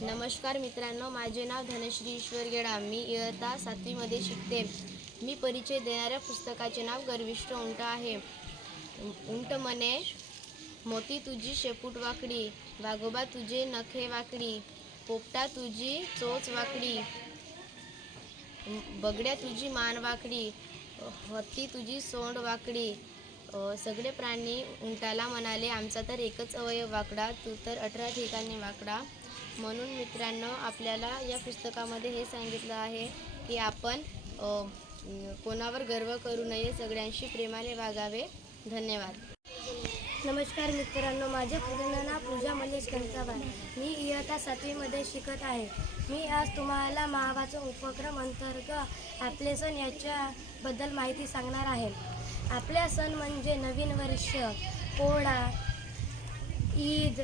नमस्कार मित्रांनो माझे नाव धनश्री ईश्वर गेडा. मी इयत्ता सातवीमध्ये शिकते. मी परिचय देणाऱ्या पुस्तकाचे नाव गर्विष्ठ उंट आहे. उंट म्हणे मोती तुझी शेपूट वाकडी वाघोबा तुझे नखे वाकडी पोपटा तुझी चोच वाकडी बगड्या तुझी मान वाकडी हत्ती तुझी सोंड वाकडी सगळे प्राणी उंटाला म्हणाले आमचा तर एकच अवयव वाकडा तू तर अठरा ठिकाणी वाकडा. म्हणून मित्रांनो आपल्याला या पुस्तकामध्ये हे सांगितलं आहे की आपण कोणावर गर्व करू नये सगळ्यांशी प्रेमाने वागावे. धन्यवाद. नमस्कार मित्रांनो माझे पूर्ण नाव पूजा मनीष कंचाबाई मी इयत्ता सातवीमध्ये शिकत आहे. मी आज तुम्हाला महावाचन उपक्रम अंतर्गत आपले सण याच्याबद्दल माहिती सांगणार आहे. आपल्या सण म्हणजे नवीन वर्ष पोळा ईद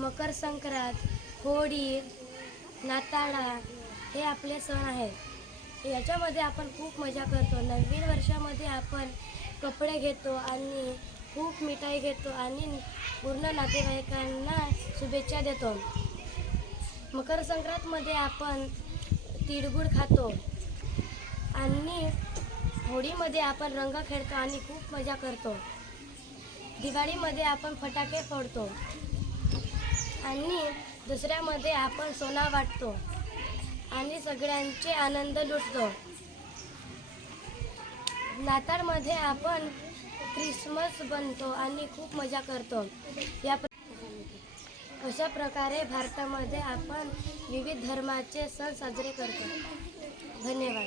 मकर संक्रांत होळी नाताळा हे आपले सण आहेत. याच्यामध्ये आपण खूप मजा करतो. नवीन वर्षामध्ये आपण कपडे घेतो आणि खूप मिठाई घेतो आणि पूर्ण नातेवाईकांना शुभेच्छा देतो. मकर संक्रांतमध्ये आपण तिळगुळ खातो आणि होळीमध्ये आपण रंग खेळतो आणि खूप मजा करतो. दिवाळीमध्ये आपण फटाके फोडतो. आणि दुसऱ्यामध्ये आपण सोना वाटतो आणि सगळ्यांचे आनंद लुटतो. नाताळमध्ये आपण क्रिसमस बनतो आणि खूप मजा करतो. या अशा प्रकारे भारतामध्ये आपण विविध धर्माचे सण साजरे करतो. धन्यवाद.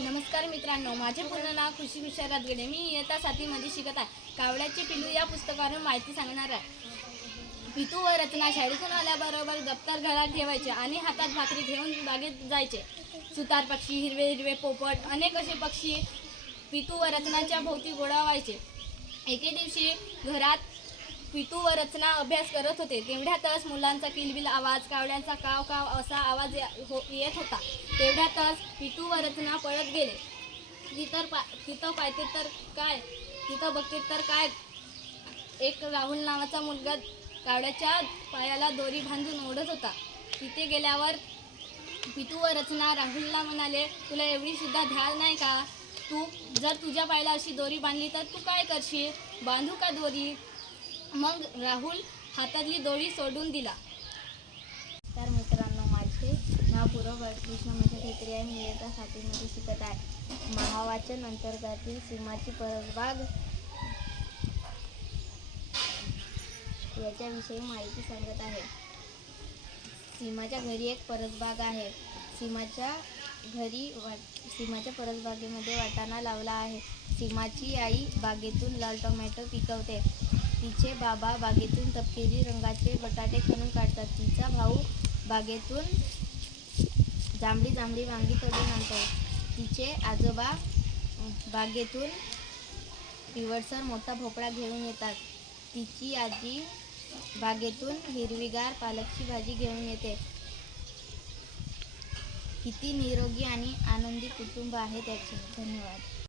नमस्कार मित्रांनो माझे पूर्ण नाव खुशी विशाल गेले मी इयत्ता साथीमध्ये शिकत आहे. कावड्याचे पिलू या पुस्तकावरून माहिती सांगणार आहे. पितू व रचना शाळेतून आल्याबरोबर दप्तर घरात ठेवायचे आणि हातात भाकरी घेऊन बागेत जायचे. सुतार पक्षी हिरवे हिरवे पोपट अनेक असे पक्षी पितू व रचनाच्या भोवती गोळा व्हायचे एके दिवशी घरात पितू व रचना अभ्यास करत होते. तेवढ्यातच मुलांचा किलबिल आवाज कावड्यांचा काव काव असा आवाज हो येत होता. तेवढ्यातच पितू व रचना पळत गेले. तिथं पा तिथं पाहते तर काय? तिथं बघते तर काय? एक राहुल नावाचा मुलगा कावड्याच्या पायाला दोरी बांधून ओढत होता. तिथे गेल्यावर पितू व रचना राहुलला म्हणाले तुला एवढी सुद्धा ध्यान नाही का? तू जर तुझ्या पायाला अशी दोरी बांधली तर तू काय करशील? बांधू का दोरी? मग राहुल हातातली दोरी सोडून दिला. तर मित्रांनो माझे नाव पूर्व कृष्ण म्हणजे ठेकरी आहे. मी इयत्ता सातवीमध्ये शिकत आहे. महावाचन अंतर्गातील सीमाची परसबाग याच्याविषयी माहिती सांगत आहे. सीमाच्या घरी एक परसबाग आहे. सीमाच्या घरी वा सीमाच्या परसबागेमध्ये वाटाणा लावला आहे. सीमाची आई बागेतून लाल टोमॅटो पिकवते. तिचे बाबा बागेतून तपकिरी रंगाचे बटाटे खणून काढतात. तिचा भाऊ बागेतून जांभळी जांभळी वांगी तोडून आणतो. तिचे आजोबा बागेतून पिवळसर मोठा भोपळा घेऊन येतात. तिची आजी बागेतून हिरवीगार पालकची भाजी घेऊन येते. किती निरोगी आणि आनंदी कुटुंब आहे त्याचे. धन्यवाद.